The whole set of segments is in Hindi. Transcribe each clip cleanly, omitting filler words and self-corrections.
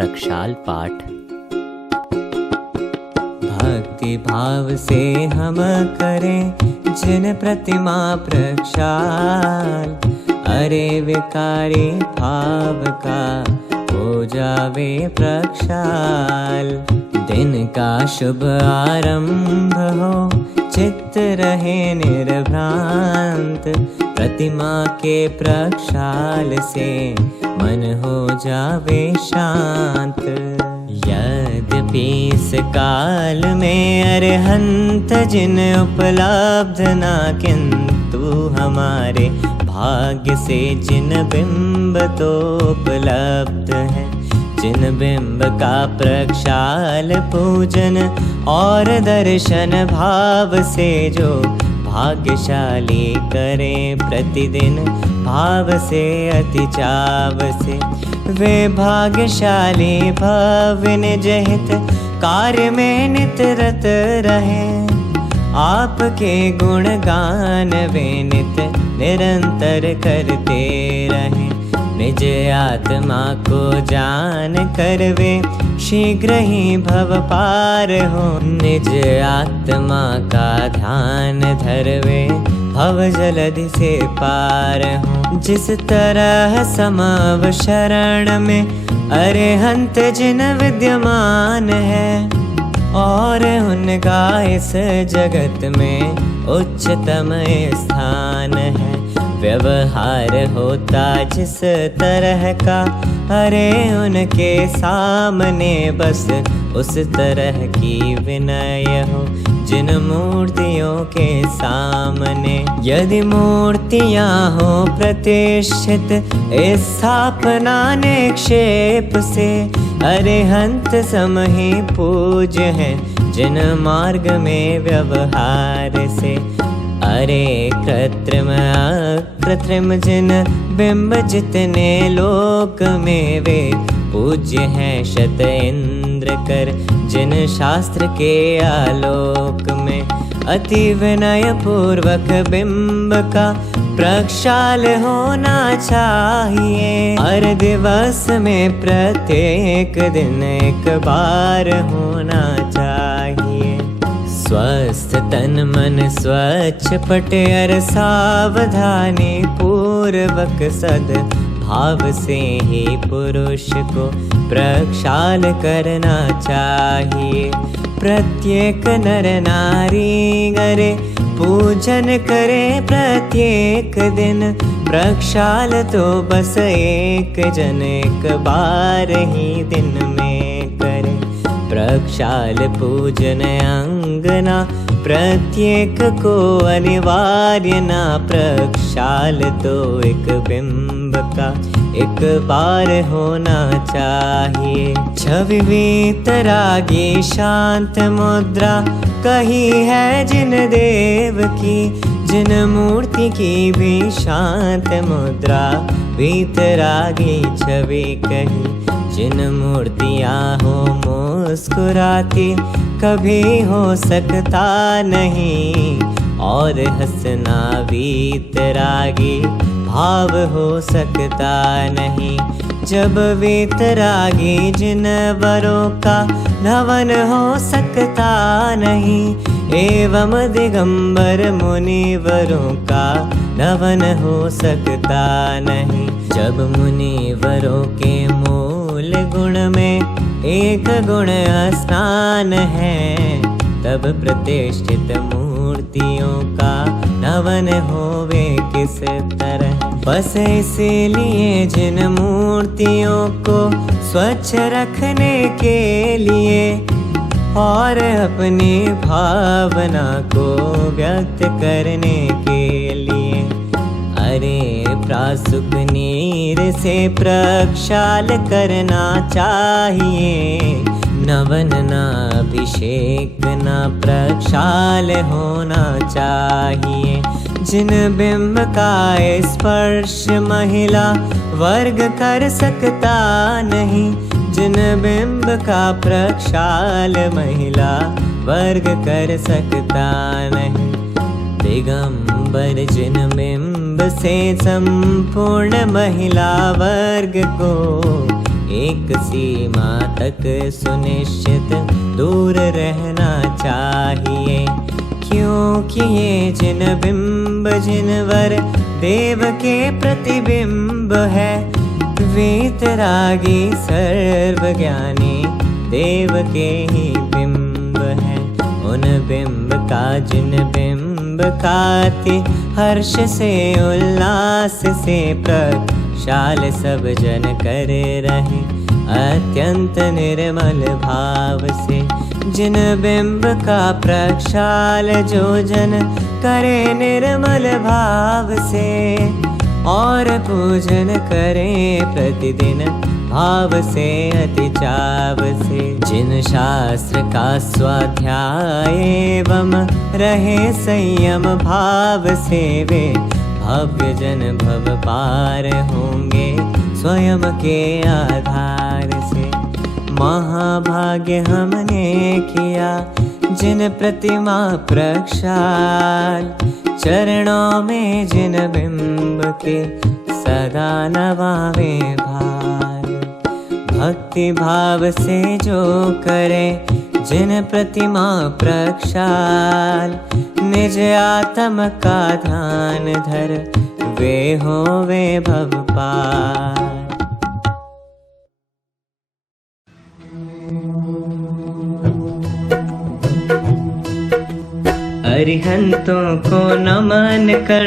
प्रक्षाल पाठ। भक्ति भाव से हम करें जिन प्रतिमा प्रक्षाल, अरे विकारी भाव का हो जावे प्रक्षाल। दिन का शुभ आरंभ हो, चित्त रहे निर्भ्रांत, प्रतिमा के प्रक्षाल से मन हो जावे शांत। यद्यपि इस काल में अरहंत जिन उपलब्ध ना, किंतु हमारे भाग्य से जिन बिंब तो उपलब्ध है। जिन बिंब का प्रक्षाल पूजन और दर्शन भाव से जो भाग्यशाली करे प्रतिदिन भाव से अति चाव से, वे भाग्यशाली भवन जहित कार्य में नित रत रहे। आपके गुणगान वे नित निरंतर करते रहे। निज आत्मा को जान कर वे शीघ्र ही भव पार हो। निज आत्मा का ध्यान धरवे भव जलधि से पार हो। जिस तरह समव शरण में अरहंत जिन विद्यमान है, और उनका इस जगत में उच्चतम स्थान है। व्यवहार होता जिस तरह का, अरे उनके सामने बस उस तरह की विनय हो जिन मूर्तियों के सामने। यदि मूर्तियां हो प्रतिष्ठित स्थापना निक्षेप से, अरहंत सम ही पूज्य हैं जिन मार्ग में व्यवहार से। अरे कृत्रिम अकृत्रिम जिन बिंब जितने लोक में, वे पूज्य हैं शत इंद्र कर जिन शास्त्र के आलोक में। अति विनय पूर्वक बिंब का प्रक्षाल होना चाहिए। हर दिवस में प्रत्येक दिन एक बार होना चाहिए। स्वस्थ तन मन स्वच्छ पटे अर सावधानी पूर्वक सद भाव से ही पुरुष को प्रक्षाल करना चाहिए। प्रत्येक नर नारी करे पूजन करे प्रत्येक दिन प्रक्षाल, तो बस एक जन एक बार ही दिन में करे। प्रक्षाल पूजन अंगना प्रत्येक को अनिवार्य ना। प्रक्षाल तो एक बिंब का एक बार होना चाहिए। छवि वीतरागी शांत मुद्रा कही है जिन देव की, जिन मूर्ति की भी शांत मुद्रा वीतरागी छवि कही। जिन मूर्तियां हो मुस्कुराती कभी हो सकता नहीं, और हंसना वीतरागी भाव हो सकता नहीं। जब वीतरागी जिन वरों का धवन हो सकता नहीं, एवं दिगंबर मुनिवरों का धवन हो सकता नहीं। जब मुनिवरों के मूल गुण में एक गुण स्नान है, तब प्रतिष्ठित मूर्तियों का नवन होवे किस तरह। बस इसीलिए जिन मूर्तियों को स्वच्छ रखने के लिए और अपनी भावना को व्यक्त करने के लिए, अरे प्रासुक नीर से प्रक्षाल करना चाहिए। नवन ना अभिषेक ना प्रक्षाल होना चाहिए। जिन बिंब का स्पर्श महिला वर्ग कर सकता नहीं, जिन बिंब का प्रक्षाल महिला वर्ग कर सकता नहीं। दिगंबर जिन बिंब से संपूर्ण महिला वर्ग को एक सीमा तक सुनिश्चित दूर रहना चाहिए, क्योंकि ये जिन बिंब जिनवर देव के प्रतिबिंब है, वीतरागी सर्वज्ञानी देव के ही बिंब है। उन बिंब का जिन बिंब काति हर्ष से उल्लास से प्रक्षाल सब जन करे रहे, अत्यंत निर्मल भाव से। जिन बिंब का प्रक्षाल जो जन करे निर्मल भाव से, और पूजन करे प्रतिदिन भाव से अति चाव से। जिन शास्त्र का स्वाध्याय एवं रहे संयम भाव से, वे भव्य जन भव पार होंगे स्वयं के आधार से। महाभाग्य हमने किया जिन प्रतिमा प्रक्षाल, चरणों में जिन बिंब के सदा नवावे भार। भक्ति भाव से जो करे जिन प्रतिमा प्रक्षाल, निज आत्म का ध्यान धर वे होवे भव पार। अरिहंतों को नमन कर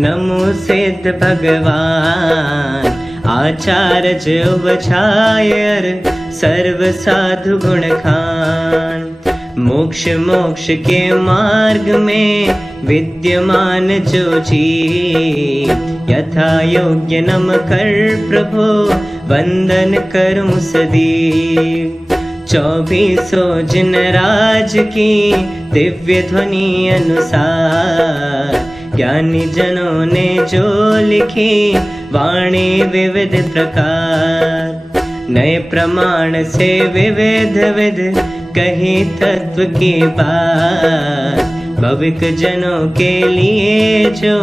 नमो सिद्ध भगवान, आचार्य उपछायर सर्व साधु गुण खान। मोक्ष मोक्ष के मार्ग में विद्यमान जो जीव, यथा योग्य नम कर प्रभु वंदन करूं सदैव। 24 जिन राज की दिव्य ध्वनि अनुसार, ज्ञानी जनों ने जो लिखी वाणी विविध प्रकार। नए प्रमाण से विविध विध कही तत्व की बात, भविक जनों के लिए जो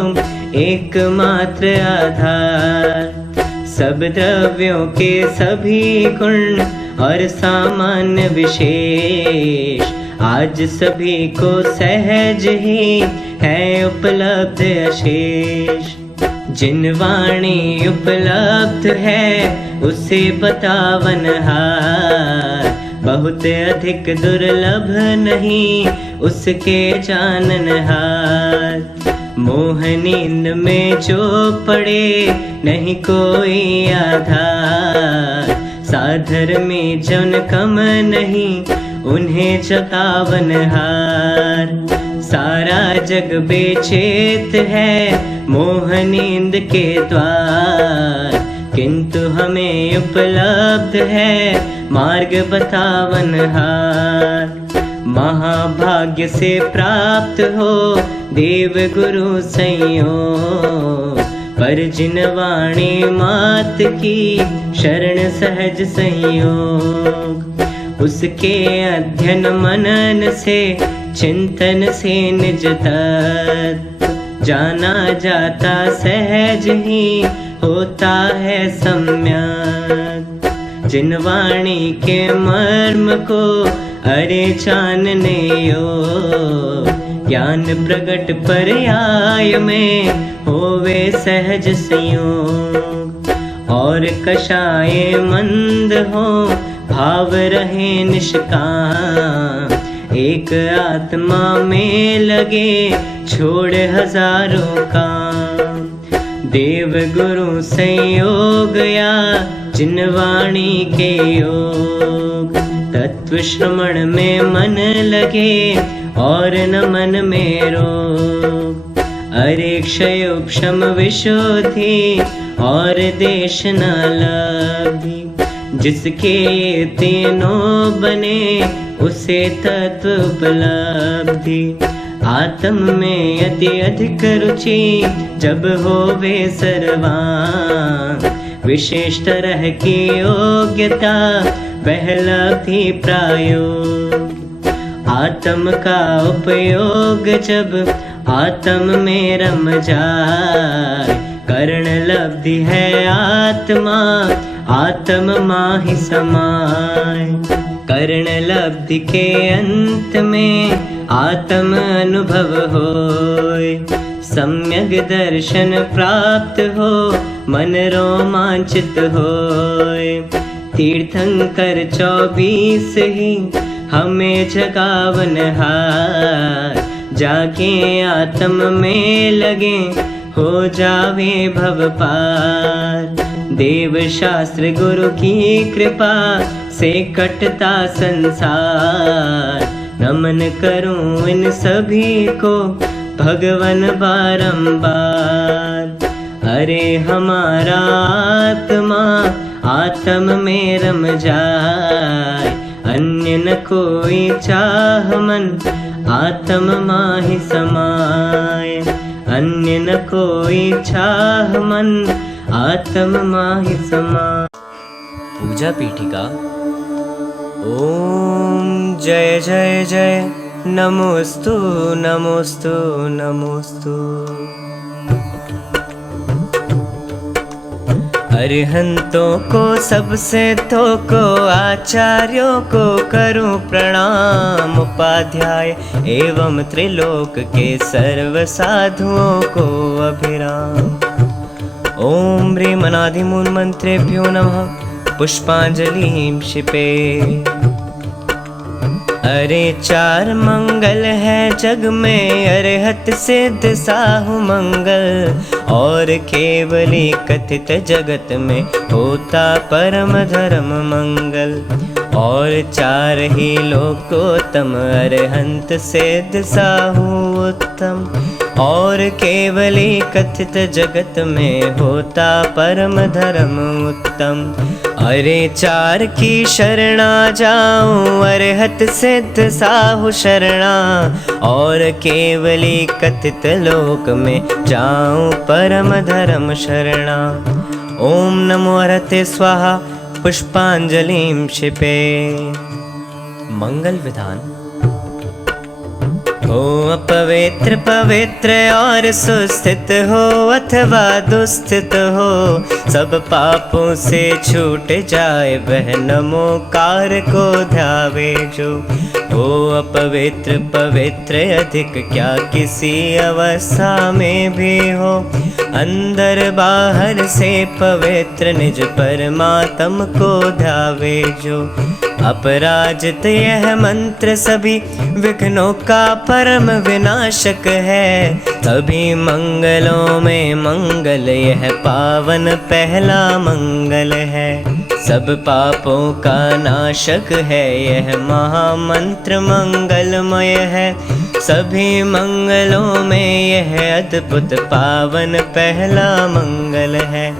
एकमात्र आधार। सब द्रव्यों के सभी गुण और सामान्य विशेष, आज सभी को सहज ही है उपलब्ध अशेष। जिन वाणी उपलब्ध है उसे बतावन हार, बहुत अधिक दुर्लभ नहीं उसके जानन हार। मोह नींद में जो पड़े नहीं कोई आधार, साधर में जन कम नहीं उन्हें जगावन हार। सारा जग बेचैत है मोह नींद के द्वार, किंतु हमें उपलब्ध है मार्ग बतावन हार। महाभाग्य से प्राप्त हो देव गुरु संयोग, पर जिन वाणी मात की शरण सहज संयोग। उसके अध्ययन मनन से चिंतन से निज तत्व, जाना जाता सहज ही होता है सम्यक। जिन वाणी के मर्म को अरे जानने योग, ज्ञान प्रगट पर्याय में होवे सहज संयोग। और कषाय मंद हो भाव रहे निष्काम, एक आत्मा में लगे छोड़ हजारों काम। देव गुरु संयोग या जिन वाणी के योग, तत्व श्रवण में मन लगे और न मन में रोग। अरे क्षय उपशम विशुद्धि और देश न लब्धि, जिसके तीनों बने उसे तत्व उपलब्धि। आत्म में अति अधिक रुचि जब होवे सर्वांग, विशेष तरह की योग्यता बहलब्धि प्रायोग। आत्म का उपयोग जब आत्म में रम जाए, करण लब्धि है आत्मा आत्म माहि समाय। कर्ण लब्धि के अंत में आत्म अनुभव होय। सम्यक दर्शन प्राप्त हो मन रोमांचित होय। तीर्थंकर 24 ही हमें जगावन हार। जागे आत्म में लगे हो जावे भव पार। देव शास्त्र गुरु की कृपा से कटता संसार। नमन करूं इन सभी को भगवन बारंबार। अरे हमारा आत्मा आत्म में रम जाए। अन्य न कोई चाह मन आत्म माहि समाय। अन्य न कोई चाह मन आत्म माहि समाय। पूजा पीठिका। ओम जय जय जय नमोस्तु नमोस्तु नमोस्तु। अरिहंतों को सबसे को आचार्यों को करूं प्रणाम। उपाध्याय एवं त्रिलोक के सर्व साधुओं को अभिराम। ओम ह्रीं अनादिमूल मंत्रेभ्यो नमः। पुष्पांजलिं क्षिपे। अरे 4 मंगल है जग में अरहत सिद्ध साहु मंगल। और केवली कथित जगत में होता परम धर्म मंगल। और 4 ही लोकोत्तम अरहंत सिद्ध साहु उत्तम। और केवली कथित जगत में होता परम धर्म उत्तम। अरे 4 की शरणा जाऊं अरहत सिद्ध साहु शरणा। और केवली कथित लोक में जाऊं परम धर्म शरणा। ओम नमो अरहते स्वाहा। पुष्पांजलिं क्षिपे। मंगल विधान। हो अपवित्र पवित्र और सुस्थित हो अथवा दुस्थित हो। सब पापों से छूट जाए वह नमोकार को ध्यावे जो। हो अपवित्र पवित्र अधिक क्या किसी अवस्था में भी हो। अंदर बाहर से पवित्र निज परमात्म को ध्यावे जो। अपराजित यह मंत्र सभी विघ्नों का परम विनाशक है। सभी मंगलों में मंगल यह पावन पहला मंगल है। सब पापों का नाशक है यह महामंत्र मंगलमय है। सभी मंगलों में यह अद्भुत पावन पहला मंगल है।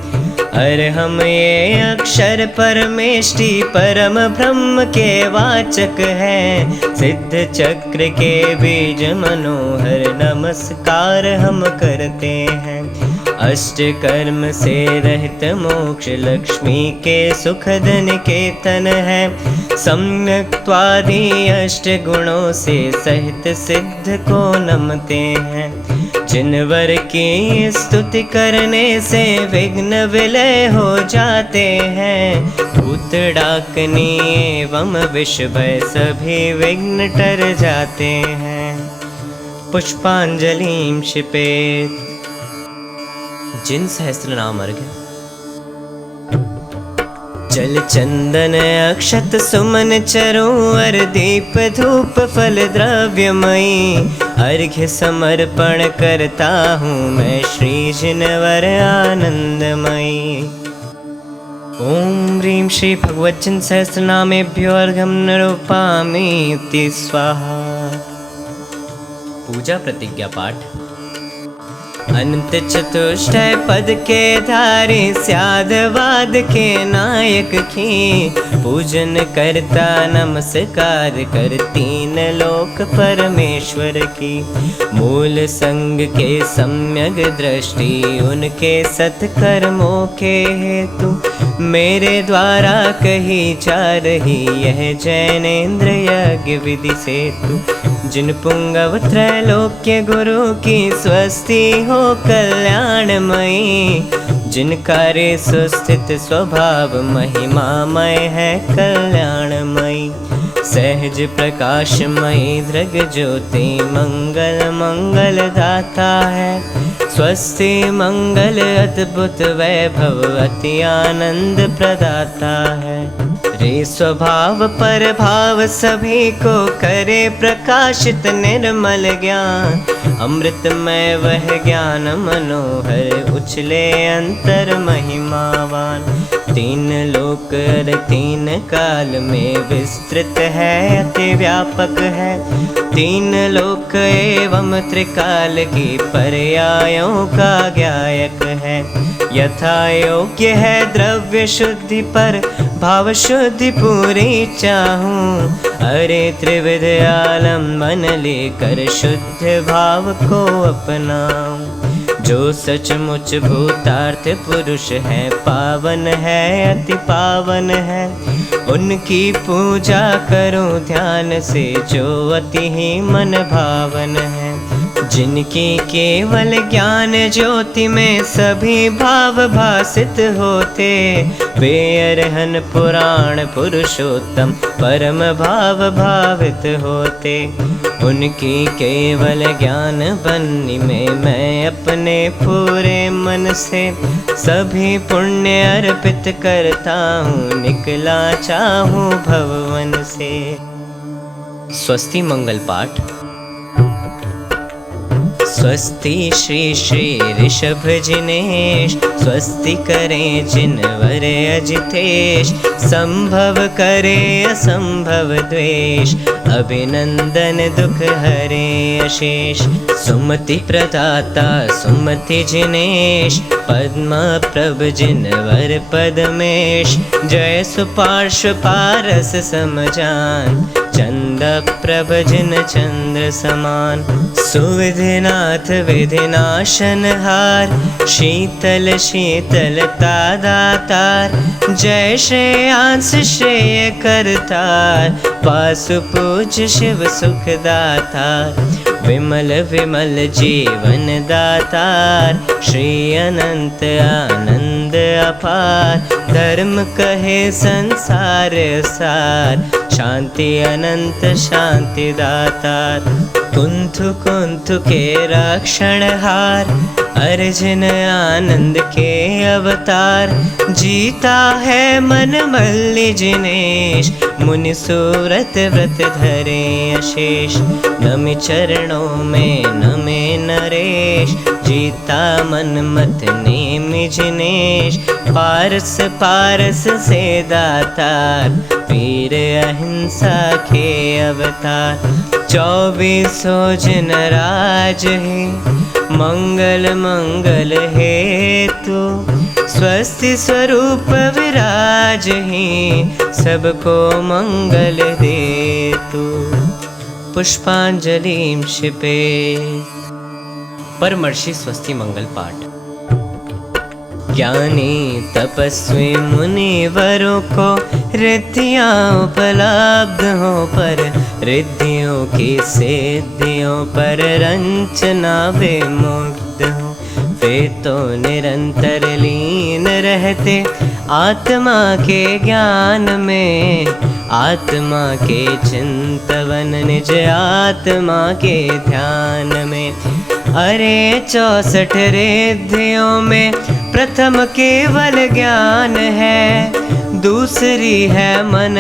अरहम ये अक्षर परमेष्टि परम ब्रह्म के वाचक है। सिद्ध चक्र के बीज मनोहर नमस्कार हम करते हैं। अष्ट कर्म से रहित मोक्ष लक्ष्मी के सुखद निकेतन है। सम्यक्त्वादि अष्ट गुणों से सहित सिद्ध को नमते हैं। जिनवर की स्तुति करने से विघ्न विलय हो जाते हैं। भूत डाकनी एवं विष भय सभी विघ्न टर जाते हैं। पुष्पांजलिं क्षिपेत्। जिन सहस्त्र नाम अर्घ्य। जल चंदन अक्षत सुमन चरोवर दीप धूप फल द्रव्यमयी। अर्घ्य समर्पण करता हूँ मैं श्री जिनवर आनंदमयी। ओम ह्रीं श्री भगवज्जन सहस्रनामेभ्यो अर्घ्यं निरूपयामि इति स्वाहा। पूजा प्रतिज्ञा पाठ। अनंत चतुष्टय पद के धारी स्यादवाद के नायक की। पूजन करता नमस्कार कर 3 लोक परमेश्वर की। मूल संग के सम्यक दृष्टि उनके सत्कर्मों के हेतु। मेरे द्वारा कही जा रही यह जैनेन्द्र यज्ञ विधि सेतु। जिन पुंगव त्रैलोक्य गुरु की स्वस्ति हो कल्याणमयी, जिन कार्य सुस्थित स्वभाव महिमामय है कल्याणमयी। सहज प्रकाशमयी दृग ज्योति मंगल मंगल दाता है, स्वस्ति मंगल अद्भुत वैभव अति आनंद प्रदाता है। रे स्वभाव पर भाव सभी को करे प्रकाशित निर्मल ज्ञान, अमृतमय वह ज्ञान मनोहर उछले अंतर महिमावान। तीन लोक तीन काल में विस्तृत है अति व्यापक है, तीन लोक एवं त्रिकाल की पर्यायों का ज्ञायक है। यथा योग्य है द्रव्य शुद्धि पर भाव शुद्धि पूरी चाहूं, अरे त्रिविध आलम्बन लेकर शुद्ध भाव को अपनाऊं। जो सचमुच भूतार्थ पुरुष है पावन है अति पावन है, उनकी पूजा करो ध्यान से जो अति ही मन भावन है। जिनकी केवल ज्ञान ज्योति में सभी भाव भासित होते, वे अरहन पुराण पुरुषोत्तम परम भाव भावित होते। उनकी केवल ज्ञान बन्नी में मैं अपने पूरे मन से सभी पुण्य अर्पित करता हूँ, निकला चाहूँ भवन से। स्वस्ति मंगल पाठ। स्वस्ति श्री श्री ऋषभ जिनेश, स्वस्ति करें जिनवर अजितेश, संभव करे असंभव द्वेष, अभिनंदन दुख हरे अशेष। सुमति प्रदाता सुमति जिनेश, पद्म प्रभ जिनवर पदमेश, जय सुपार्श्व पारस समजान, चंद प्रभ जिन चंद्र समान। सुविधिनाथ विधिनाशन हार, शीतल शीतलता दातार, जय श्रेयांस श्रेय करतार, पासु पूज्य शिव सुख दातार। विमल विमल जीवन दातार, श्री अनंत आनंद अपार, धर्म कहे संसार सार, शांति अनंत शांति दातार। कुंथु कुंथु के रक्षण हार, अर्जुन आनंद के अवतार, जीता है मन मल्ली जिनेश, मुनि सूरत व्रत धरे अशेष। नमि चरणों में नमे नरेश, जीता मन मत नेमि जिनेश, पारस पारस से दातार, वीर अहिंसा के अवतार। 24 जिन राज है, मंगल मंगल हेतु, स्वस्ति स्वरूप विराज ही, सबको मंगल देतु। पुष्पांजलिं क्षिपे। परमर्षि स्वस्ति मंगल पाठ। ज्ञानी तपस्वी मुनिवरों को रिद्धियाँ उपलब्ध हो, पर रिद्धियों की सिद्धियों पर रंचना वे मुग्ध हो। वे तो निरंतर लीन रहते आत्मा के ज्ञान में, आत्मा के चिंतवन निज आत्मा के ध्यान में। अरे 64 रिद्धियों में प्रथम केवल ज्ञान है, दूसरी है मन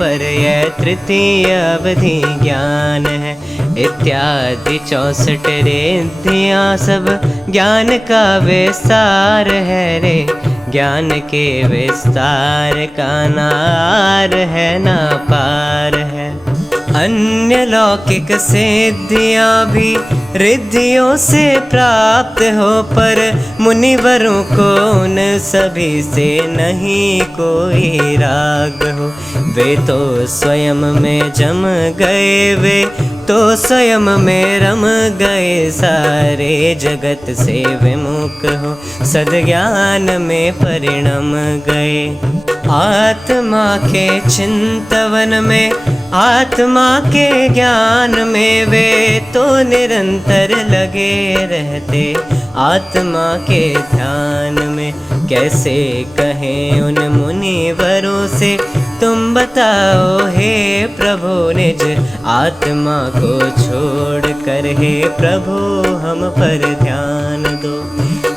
पर, यह तृतीय अवधि ज्ञान है। इत्यादि 64 रिद्धियाँ सब ज्ञान का विस्तार है रे, ज्ञान के विस्तार का नार है ना पार है। अन्य लौकिक सिद्धियाँ भी रिद्धियों से प्राप्त हो, पर मुनिवरों को उन सभी से नहीं कोई राग हो। वे तो स्वयं में जम गए, वे तो स्वयं में रम गए, सारे जगत से विमुख हो सद्ज्ञान में परिणम गए। आत्मा के चिंतवन में, आत्मा के ज्ञान में वे तो निरंतर लगे रहते, आत्मा के ध्यान में। कैसे कहें उन मुनिवरों से, तुम बताओ हे प्रभु निज आत्मा को छोड़ कर, हे प्रभु हम पर ध्यान दो।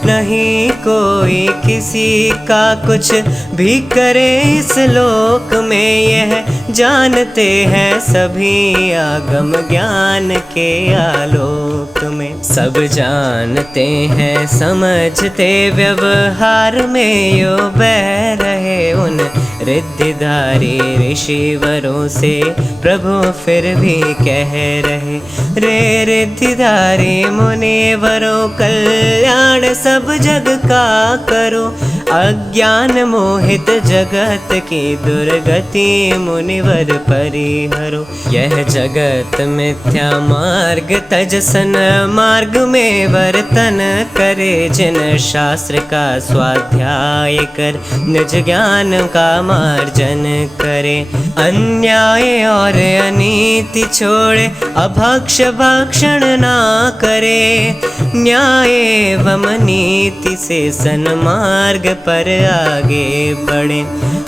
नहीं कोई किसी का कुछ भी करे इस लोक में, यह जानते हैं सभी आगम ज्ञान के आलोक में। सब जानते हैं समझते व्यवहार में, यो बह रहे उन रिद्धिधारी ऋषिवरों से, प्रभु फिर भी कह रहे रे रिद्धिधारी मुनिवरों, कल्याण सब जग का करो, अज्ञान मोहित जगत की दुर्गति मुनिवर परिहरो। यह जगत मिथ्या मार्ग तजसन मार्ग में वर्तन करे, जिन शास्त्र का स्वाध्याय कर निज ज्ञान का मार्जन करे। अन्याय और अनीति छोड़े, अभक्ष भक्षण ना करे, न्याय एवं नीति से सन्मार्ग पर आगे बढ़े।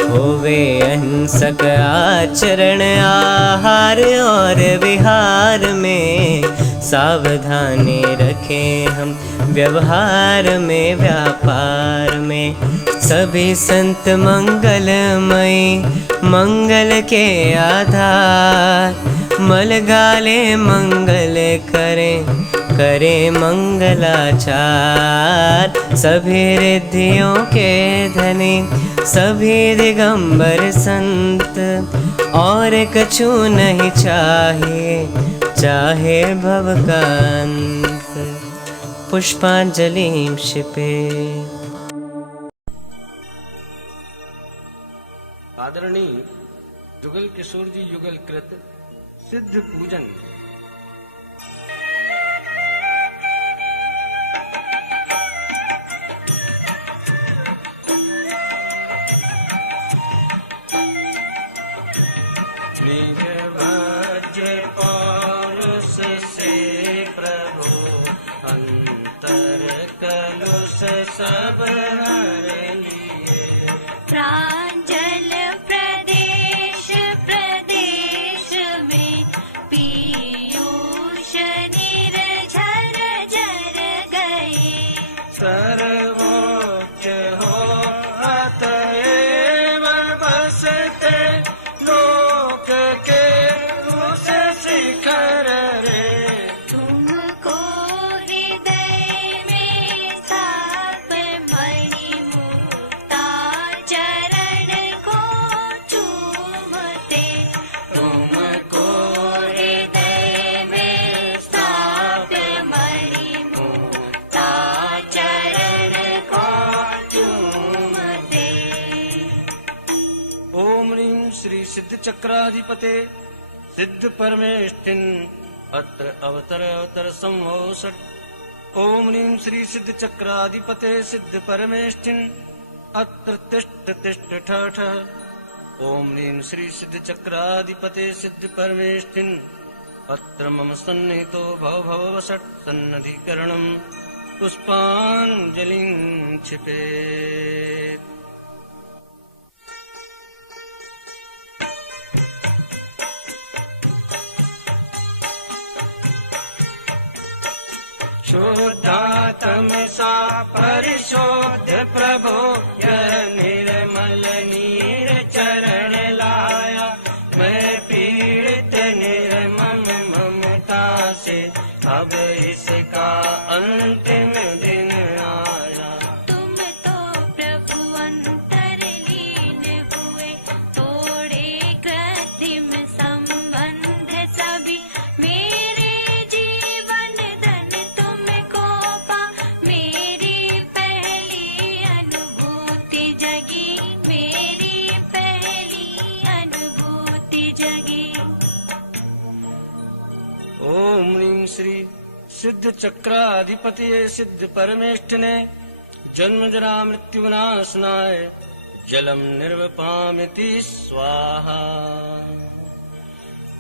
होवे अहिंसक आचरण आहार और विहार में, सावधानी रखें हम व्यवहार में व्यापार में। सभी संत मंगलमय मंगल के आधार, मलगाले मंगल करें करे मंगलाचार। सभी रिद्धियों के धनी सभी दिगंबर संत, और कछु नहीं चाहिए चाहे भव का अंत। पुष्पांजलि क्षिपे। आदरणीय जुगल किशोर जी युगल कृत सिद्ध पूजन। निज भज्य पौरुष से प्रभु, अंतर कलुष सब हर लिए। प्रांजल प्रदेश प्रदेश में, पीयूष निर्झर झर गए। सर्वोच्च हो अतएव बसते, लोक के उस शिखर रे। तुमको हृदय में साप मणि मुक्ता, चरण को चूमते। तुमको हृदय में साप मणि मुक्ता, चरण को चूमते। ओम ह्रीं श्री सिद्ध चक्राधिपते सिद्ध परमेष्ठिन, अत्र अवतर अवतर संभो षट्। ओम ह्रीं श्री सिद्ध चक्राधिपते सिद्ध परमेष्ठिन, अत्र तिष्ठ तिष्ठ ठ ठ। ओम ह्रीं श्री सिद्ध चक्राधिपते सिद्ध परमेष्ठिन, अत्र मम सन्निहितो भव भव वसट्। सन्नधिकरणं पुष्पांजलिं क्षिपेत्। शुद्धात्म सा परिशोध प्रभो, यह निर्मल नीर चरण लाया। मैं पीड़ित निर्मम ममता से, अब इसका अंतिम दिन आया। तुम तो प्रभु अंतरलीन हुए, तोड़े कृत्रिम संबंध सभी। मेरे जीवन धन तुमको पा, मेरी पहली अनुभूति जगी, मेरी पहली अनुभूति जगी। श्री सिद्ध चक्राधिपति सिद्ध परमेष्ठिने जन्म जरा मृत्यु विनाशनाय जलम निर्वपामिति स्वाहा।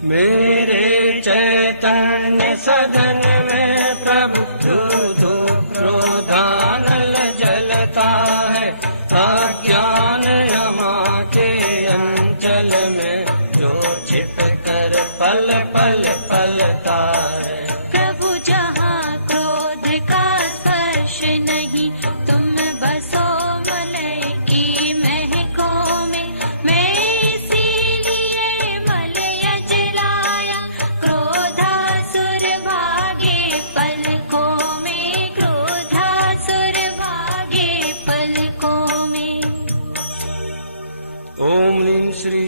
मेरे चैतन्य सदन में प्रभु धू क्रोधानल जलता है, अज्ञान यमा के अंचल में जो छिप कर पल पल पलता है। प्रभु जहाँ क्रोध का स्पर्श नहीं, तुम बसो मलय की महकों में। मैं इसीलिए मलय जलाया, क्रोधासुर भागे पलकों में, क्रोधासुर भागे पलकों में। ओम नीम श्री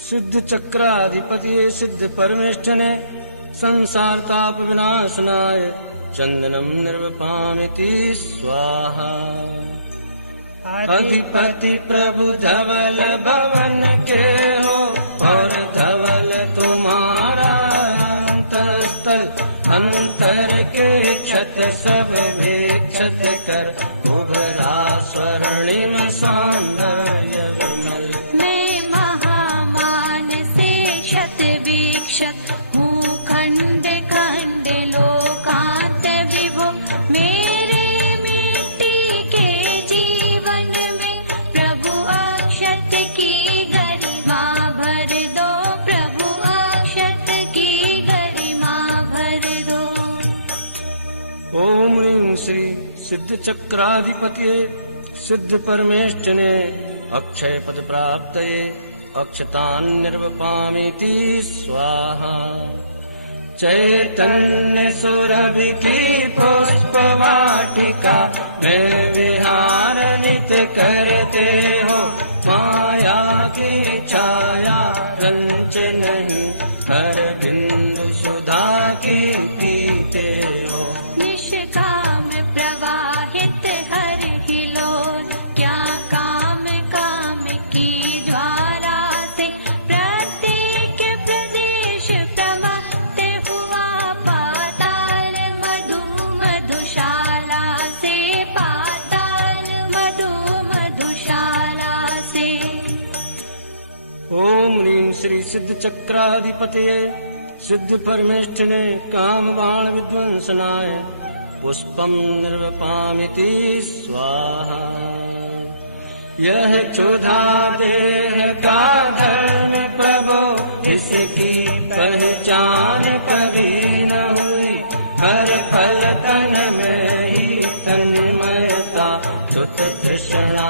सिद्ध चक्राधिपति सिद्ध परमेष्ठिने संसार ताप विनाशनाय चंदनम निर्वपामिति स्वाहा। अधिपति प्रभु धवल भवन के हो, और धवल तुम्हारा अंतस्थल। अंतर के छत सब भेक्षत कर, उभरा स्वर्णिम सौंदर्य विमल। मैं महामान से शत विक्षत हूँ, खंड खंड लोकांत विभो। मेरे मिट्टी के जीवन में प्रभु अक्षत की गरिमा भर दो, प्रभु अक्षत की गरिमा भर दो। ओम ह्रीं श्री सिद्ध चक्राधिपति सिद्ध परमेष्ठिने अक्षय पद प्राप्तये अक्षतान् निर्वपामिति स्वाहा। चैतन्य सुरभि की पुष्प वाटिका में विहार नित करते हो, माया की छाया रंच नहीं, हर बिंदु सुधा की पीते हो। निष्काम प्रवाहित हर हिलोर, क्या काम काम की ज्वाला से। प्रत्येक प्रदेश प्रमत्त हुआ, पाताल मधु मधुशाला से, पाताल मधु मधुशाला से। ओम ह्रीं श्री सिद्ध चक्राधिपति सिद्ध परमेष्ठिने काम बाण विध्वंसनाय पुष्पम निर्वपामिति स्वाहा। यह क्षुधा देह का धर्म प्रभु, इसकी पहचान कभी न हुई। हर पल तन में ही तन्मयता, छुत तृष्णा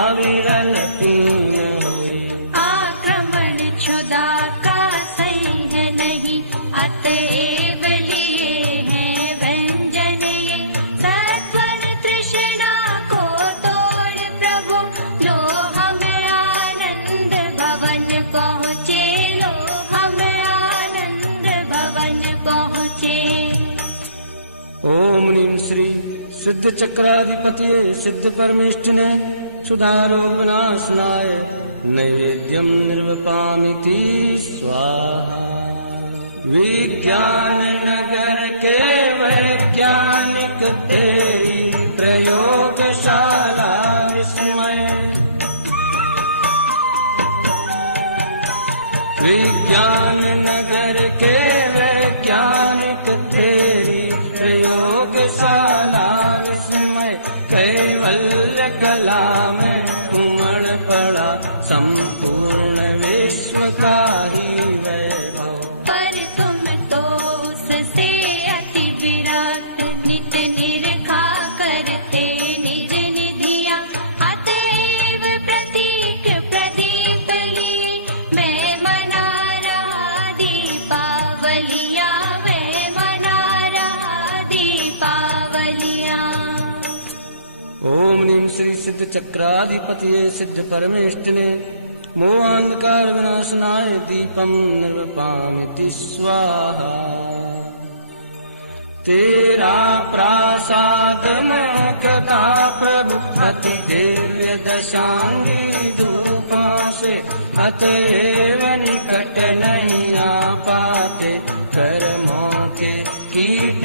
अविरल पीन हुई। आक्रमण क्षुधा का सही है नहीं, अतएव लिए हैं व्यंजन ये। सत्वर तृष्णा को तोड़ प्रभु, लो हम आनंद भवन पहुँचे, लो हम आनंद भवन पहुँचे। ओम ह्रीं श्री सिद्ध चक्राधिपति सिद्ध परमेष्ठिने क्षुधारोपनाशनाय नैवेद्यम निर्वपामिति स्वाहा। विज्ञान नगर के वैज्ञानिक तेरी प्रयोगशाला विस्मय। विज्ञान नगर के वैज्ञानिक तेरी प्रयोगशाला विस्मय। कैवल्य कला में उमड़ पड़ा संपूर्ण विश्व का ही वैभव। पर तुम तो उससे अति विरक्त, नित निरखा करते निज निधिया। अतएव प्रतीक प्रदीप लिए मैं मना रहा दीपावलिया, मैं मना रहा दीपावलिया। ओम ह्रीं श्री सिद्ध चक्राधिपति सिद्ध परमेष्ठिने मोहांधकार विनाशनाय दीपम निर्वपामिति स्वाहा। तेरा प्रासाद मोक्ष का प्रभु, अति दिव्य दशांगी धूपा से। अतएव निकट नहीं आ पाते कर्मों के कीट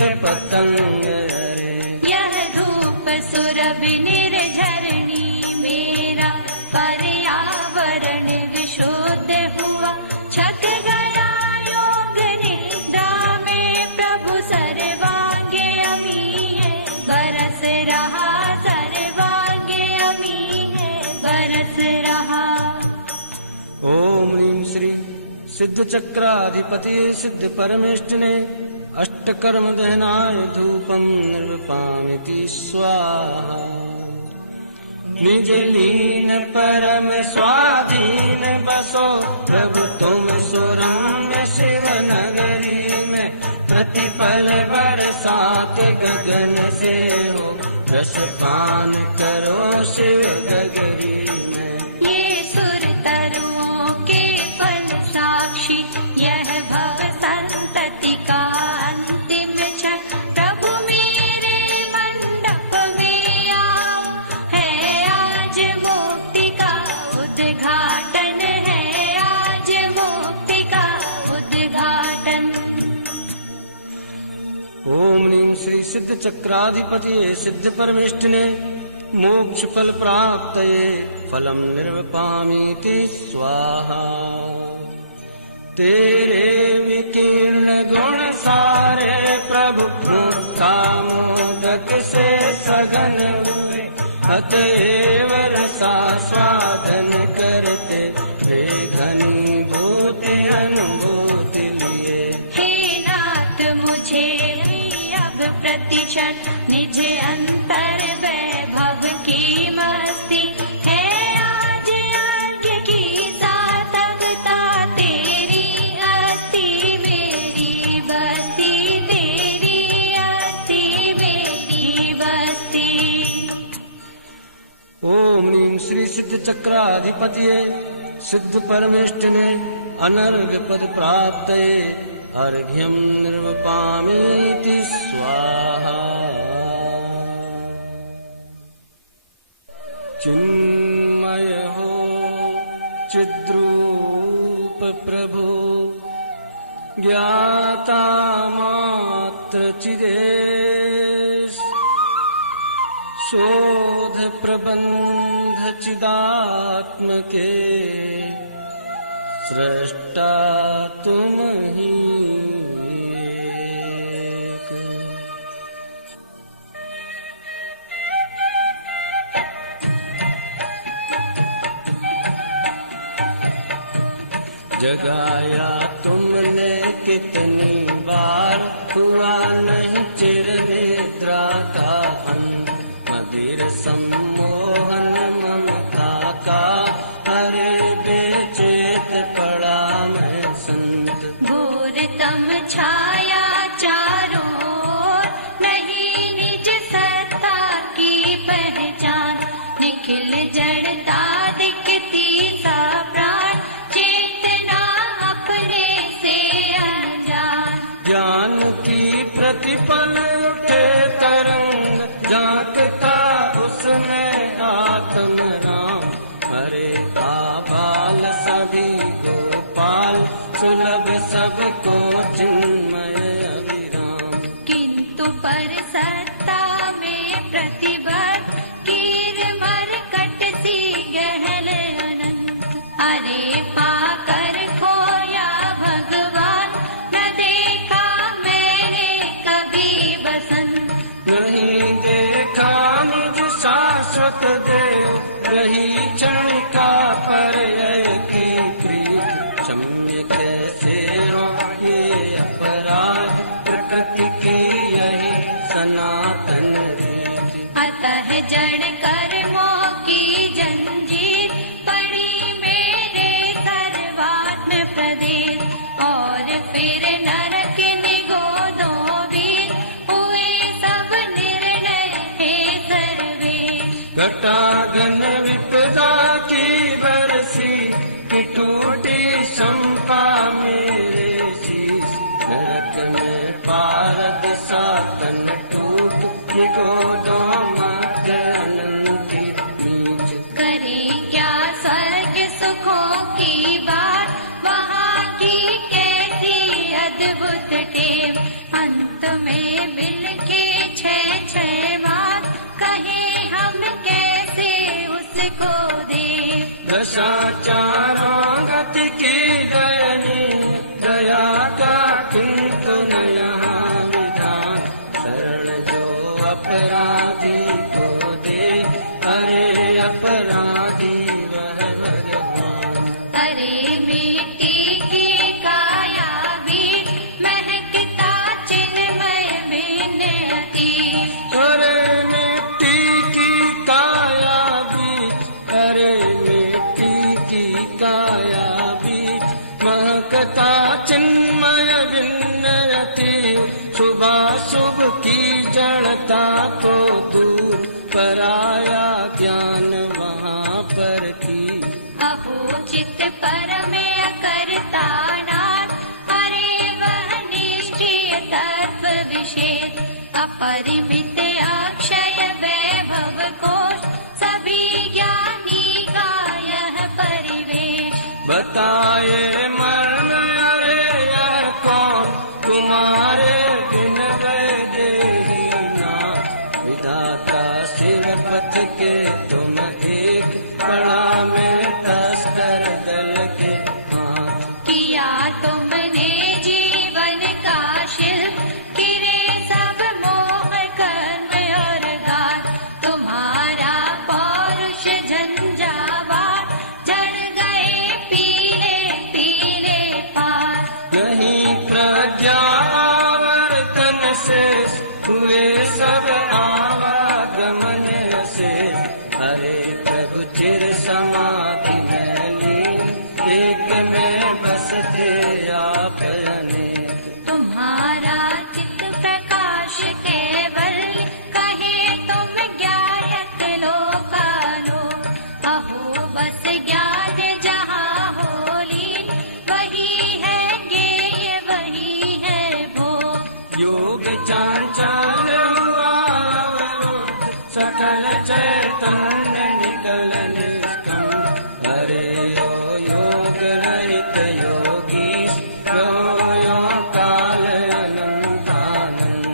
पतंग हरे। यह धूप सुरभि निर्झरणी मेरा पर्यावरण विशुद्ध हुआ। छक गया योग निद्रा में प्रभु सर्वांगे अमी है बरस रहा। सर्वांगे अमी है बरस रहा। ओम ह्रीं श्री सिद्ध चक्राधिपति सिद्ध परमेष्ठिने अष्टकर्म दहनाय धूपम निर्वपामिति स्वाहा। निज लीन परम स्वाधीन बसो प्रभु तुम सुरम्य शिव नगरी में। प्रतिपल बरसात गगन से हो रस पान करो शिव गगरी में। ये सुर तरुओं के फल साक्षी यह भव संतति का अंतिम क्षण। प्रभु मेरे मंडप में आओ है आज मुक्ति का उद्घाटन। है आज मुक्ति का उद्घाटन। ओम ह्रीं श्री सिद्ध चक्राधिपति सिद्ध परमेष्ठिने मोक्ष फल प्राप्तये फलम निर्वपामीति स्वाहा। तेरे विकीर्ण गुण सारे प्रभु कामोदक से सघन हुए। अतएव रसास्वादन करते वे घनीभूति अनुभूति लिए। हे नाथ मुझे अब प्रतिक्षण निज अंतर वैभव की मस्ती है। आज यज्ञ की सार्थकता तेरी अति मेरी बस्ती। तेरी अति मेरी बस्ती। ओम ह्रीं श्री सिद्ध चक्राधिपति सिद्ध परमेष्ठिने अनर्घ पद प्राप्तये अर्घ्यम निर्वपामीति स्वाहा। चिन्मय हो चिद्रूप प्रभु ज्ञाता मात्र चिदेश। शोध प्रबंध चिदात्म के सृष्टा तुम ही एक। जगाया तुमने कितनी बार हुआ नहीं चिर निद्रा का अंत। मदिर सम्मोहन ममता का हरे बेचेत पड़ा मैं संत। घोरतम छाया चारों ओर नहीं निज सत्ता की पहचान। निखिल जड़ता दिखती सा प्राण चेतना अपने से अनजान। ज्ञान की प्रतिपल उठे तरंग झांकता उसमें आत्म राम। हरे बाल सभी गोपाल सुलभ सबको चिन्मय अभिराम। किंतु पर सत्ता में प्रतिबद्ध कीर मरकट सी गहन अनंत। अरे पाकर खोया भगवान न देखा मैंने कभी बसंत। नहीं देखा निज शाश्वत देव रही क्षणिका पर की प्रीत। क्षम्य कैसे हो ये अपराध प्रकृति की यही सनातन रीति। अतः जड़ कर्मों की जंजीर पड़ी मेरे सर्व चारों गति की दयनी दया का किंतु न यहाँ विधान। शरण जो अपराधी को दे, अरे अपराधी वह भगवान। अरे मिट्टी की काया भी महकता चिन्मय बिन अति। अरे मिट्टी की काया भी, अरे मिट्टी की काया भी महकता चिन्मय विन्नति। शुभाशुभ की जड़ता को दूर, पराया ज्ञान वहाँ पर थी। अपूजित परम अकर्ता नाथ, अरे वह निष्क्रिय तत्व विशेष। अपरिमित अक्षय वैभव कोश, सभी ज्ञानी का यह परिवेश। बताए मरण अरे यह कौन, तुम्हारे बिन वैदेही नाथ। विधाता सिर पथ के तुम एक, बड़ा में तस्कर दल के हाथ। किया तुमने जीवन का शिल्प, गिरे सब मोह कर्म और गात। तुम्हारा पौरुष झंझावात, जड़ गए पीले पीले पात। नहीं प्रज्ञावर्तन से हुए सब आवागमन से। हरे प्रभु चिर समाधि में लीन, एक में बसते आप अनेक। तुम्हारा चित प्रकाश केवल, कहे तुम ज्ञायक लोकालो। अहो बस ज्ञान जहाँ होली, वही है ज्ञेय वही है भोग। योग चांचल हुआ अवरुद्ध, सकल चैतन्य निकल निष्कम। हरे ओ योग रहित योगीश, कहो यो काल अनंतानंद।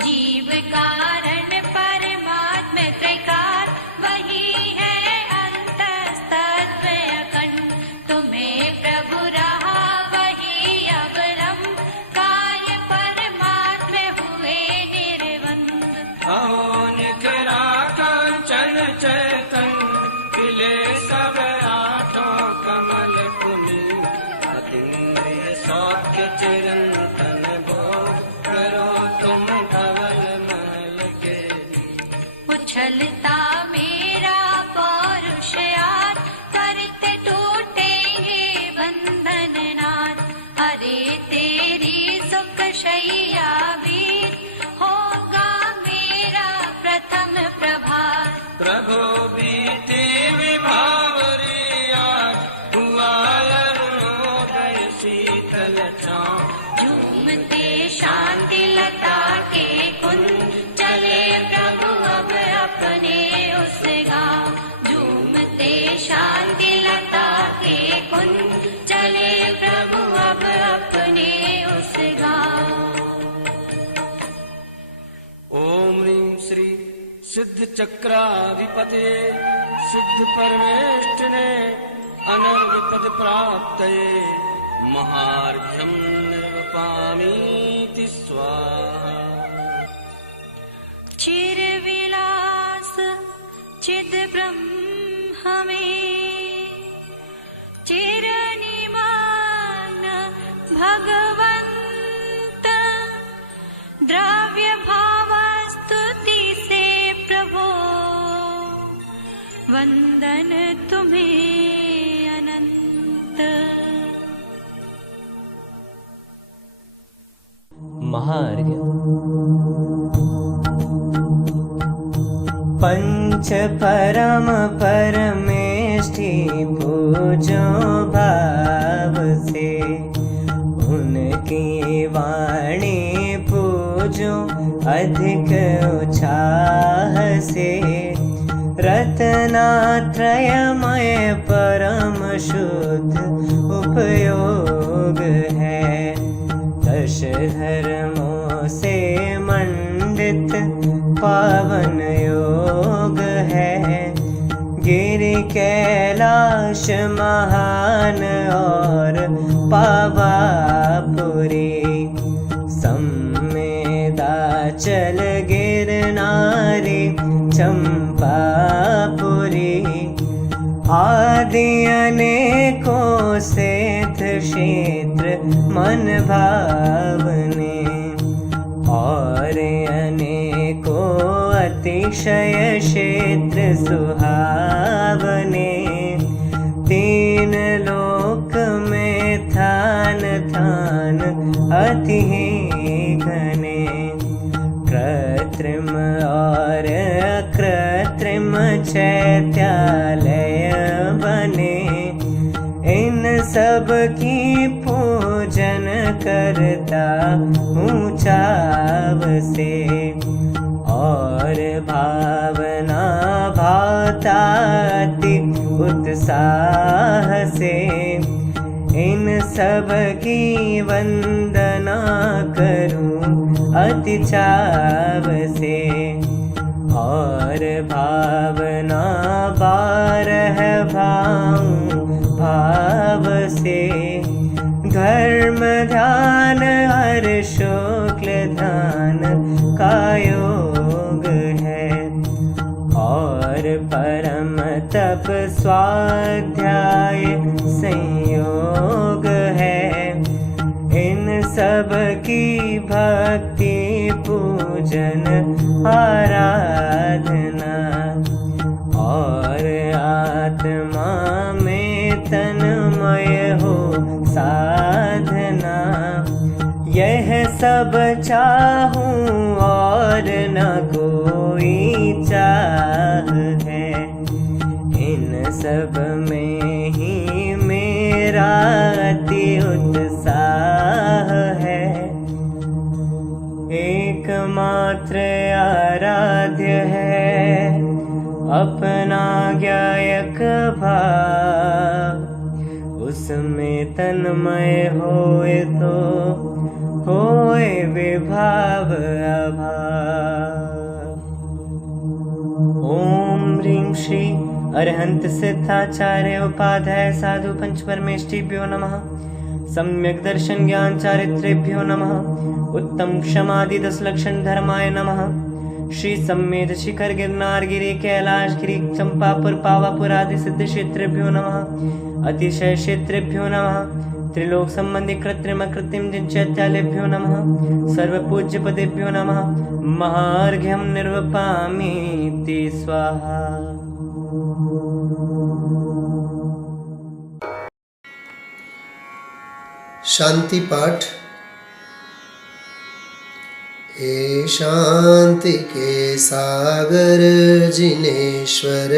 जीव कारण परमात्म त्रिकाल, वही है अंतस्तत्व अखंड। तुम्हें प्रभु रहा वही अवलंब, काल परमात्म हुए निर्बंध। अहो निकरा कांचन चैतन्य, खिले सब आठों कमल पुनि। अतीन्द्रिय सौख्य चिरंतन भोग, करो तुम धवल महल के। उछलता मेरा पौरुष आज, करते टूटेंगे बंधन नाथ। अरे तेरी सुख शैया भी, होगा मेरा प्रथम प्रभात। प्रभु बीती विभावरिया, हुआ अरुणोदय शीतल छाँव। झूमते शांति लता के कुंज, चले प्रभु अब अपने उस गाँव। झूमते शांति लता के कुंज, चले प्रभु अब अपने उस गाँव। ओम ह्रीं श्री सिद्ध चक्राधिपते सिद्ध परमेष्ठिने अनर्घ पद प्राप्तये महार्घ्यं निर्वपामीति स्वाहा। चिर विलास चिद ब्रह्म में, चिर निमान भगवंत। द्रव्य भाव स्तुति से प्रभो, वंदन तुम्हें अनंत। महार्घ्य। पंच परम परमेष्ठि पूजो भाव से, उनकी वाणी पूजो अधिक उत्साह से। रत्नात्रयमय परम शुद्ध उपयोग है, दश धर्मों से मंडित पावन योग है। गिरि कैलाश महान और पावापुरी, सम्मेदाचल गिरनारी चंपापुरी, आदि अनेकों सिद्ध क्षेत्र मन भावने, और अनेकों अतिशय क्षेत्र सुहावने। तीन लोक में थान थान अति घने, कृत्रिम और अकृत्रिम चैत्यालय बने। इन सब की पूजन करता ऊंचाव से, और भावना भावता अति उत्साह से। इन सब की वंदना करूं अति चाव से, और भावना बारह भाव से। धर्म ध्यान हर शुक्ल ध्यान का योग है, और परम तप स्वाध्याय संयोग है। इन सब की भक्ति पूजन आराधना, और आत्मा में तन्मय हो साधना। यह सब चाहूं और न कोई चाह है, इन सब में ही मेरा अति उत्साह है। एकमात्र आराध्य है अपना ज्ञायक भाव, उसमें तन्मय होए तो होए विभाव अभाव। ओम ह्रीं श्री अरहंत सिद्धाचार्य उपाध्याय साधु पंच परमेष्ठिभ्यो नमः। सम्यक दर्शन ज्ञान चारित्रेभ्यो नमः। उत्तम क्षमादि 10 लक्षण धर्माय नमः। श्री सम्मेद शिखर गिरनार गिरि कैलाश गिरि चंपापुर पावापुर आदि सिद्ध क्षेत्रेभ्यो नमः। अतिशय क्षेत्रेभ्यो नमः। त्रिलोक संबंधी कृत्रिम कृत्रिम चैत्यालेभ्यो नमः। सर्व पूज्य पदेभ्यो नमः। महार्घ्यं निर्वपामीति स्वाहा। शांति पाठ। हे शांति के सागर जिनेश्वर,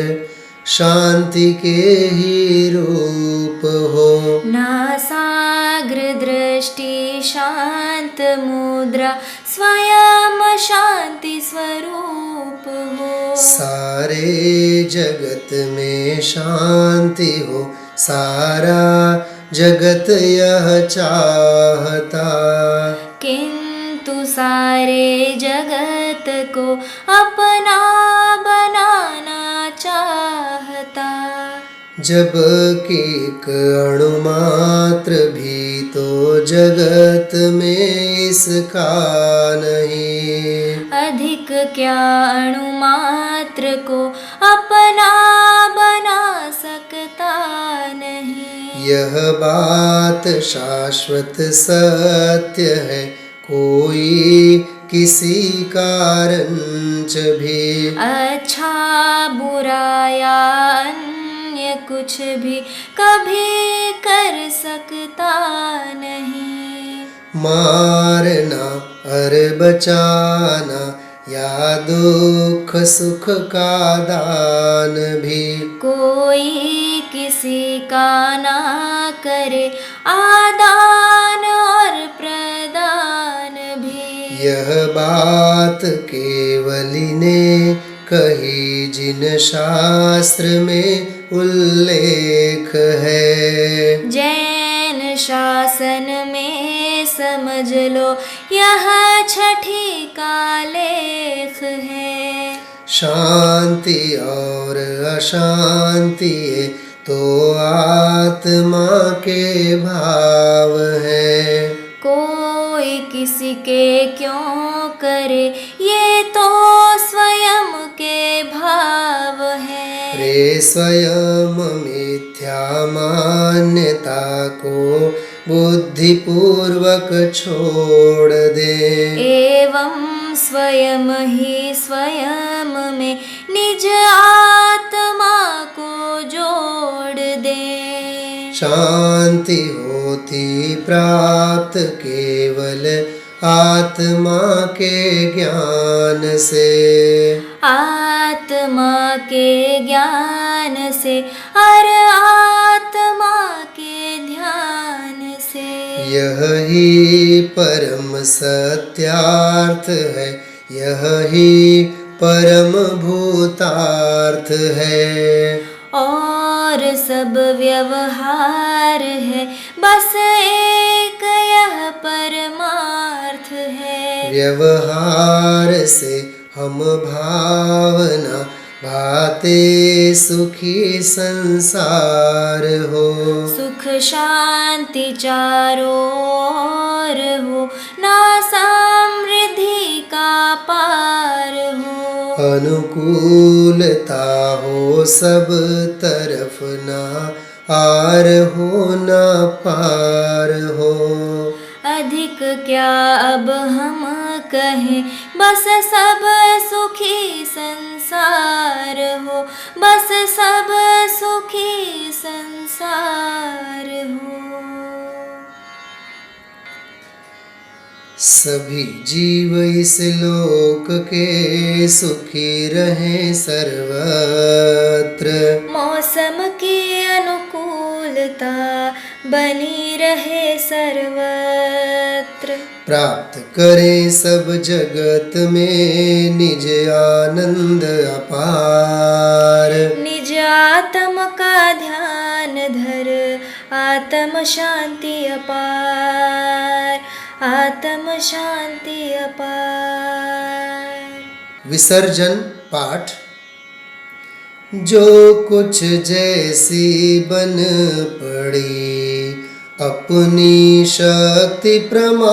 शांति के ही रूप हो। नासाग्र दृष्टि शांत मुद्रा, स्वयं शांति स्वरूप हो। सारे जगत में शांति हो, सारा जगत यह चाहता। किंतु सारे जगत को अपना बनाना चाहता। जब कि एक अणुमात्र भी तो जगत में इसका नहीं। अधिक क्या अणुमात्र को अपना बना सकता नहीं। यह बात शाश्वत सत्य है, कोई किसी कारणच भी। अच्छा बुरा या अन्य कुछ भी कभी कर सकता नहीं। मारना और बचाना या दुख सुख का दान भी कोई किसी का ना करे, आदान और प्रदान भी। यह बात केवली ने कही जिन शास्त्र में उल्लेख है। जैन शासन में समझ लो यह छठी का लेख है। शांति और अशांति ये तो आत्मा के भाव हैं। कोई किसी के क्यों करे, ये तो स्वयं के भाव है। रे स्वयं मिथ्या मान्यता को बुद्धि पूर्वक छोड़ दे, एवं स्वयं ही स्वयं में निज आत्मा को जोड़ दे। शांति होती प्राप्त केवल आत्मा के ज्ञान से, आत्मा के ज्ञान से और आत्मा के ध्यान से। यह ही परम सत्यार्थ है, यह ही परम भूतार्थ है। और सब व्यवहार है, बस एक यह परमार्थ है। व्यवहार से हम भावना भाते सुखी संसार हो, सुख शांति चारों ओर हो, ना समृद्धि का पार हो। अनुकूलता हो सब तरफ, ना आर हो ना पार हो। अधिक क्या अब हम कहें, बस सब सुखी संसार हो, बस सब सुखी संसार हो। सभी जीव इस लोक के सुखी रहें सर्वत्र, मौसम की अनुकूलता बनी रहे सर्वत्र। प्राप्त करें सब जगत में निज आनंद अपार। निज आत्म का ध्यान धर, आत्म शांति अपार, आत्म शांति अपार। विसर्जन पाठ। जो कुछ जैसी बन पड़ी अपनी शक्ति प्रमाण,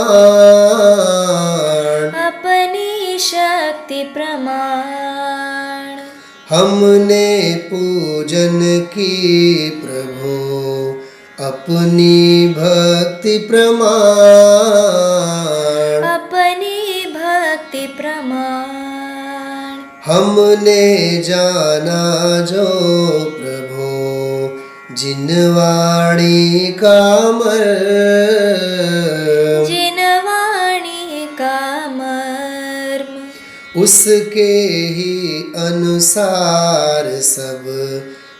अपनी शक्ति प्रमाण। हमने पूजन की प्रभु अपनी भक्ति प्रमाण, अपनी भक्ति प्रमाण। हमने जाना जो प्रभु जिन वाणी का मर्म, जिन वाणी का मर्म। उसके ही अनुसार सब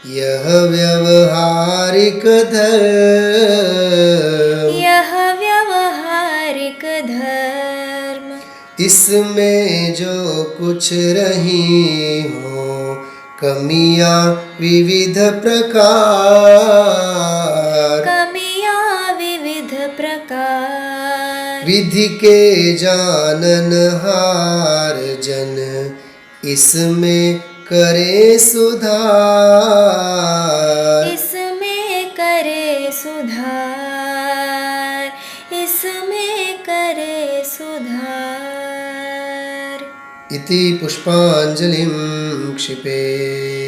यह व्यवहारिक धर्म, यह व्यवहारिक धर्म। इसमें जो कुछ रही हो कमियां विविध प्रकार, कमियां विविध प्रकार। विधि के जाननहार जन इसमें करे सुधार, इसमें करे सुधार, इसमें करे सुधार। इति पुष्पांजलिं क्षिपेत्।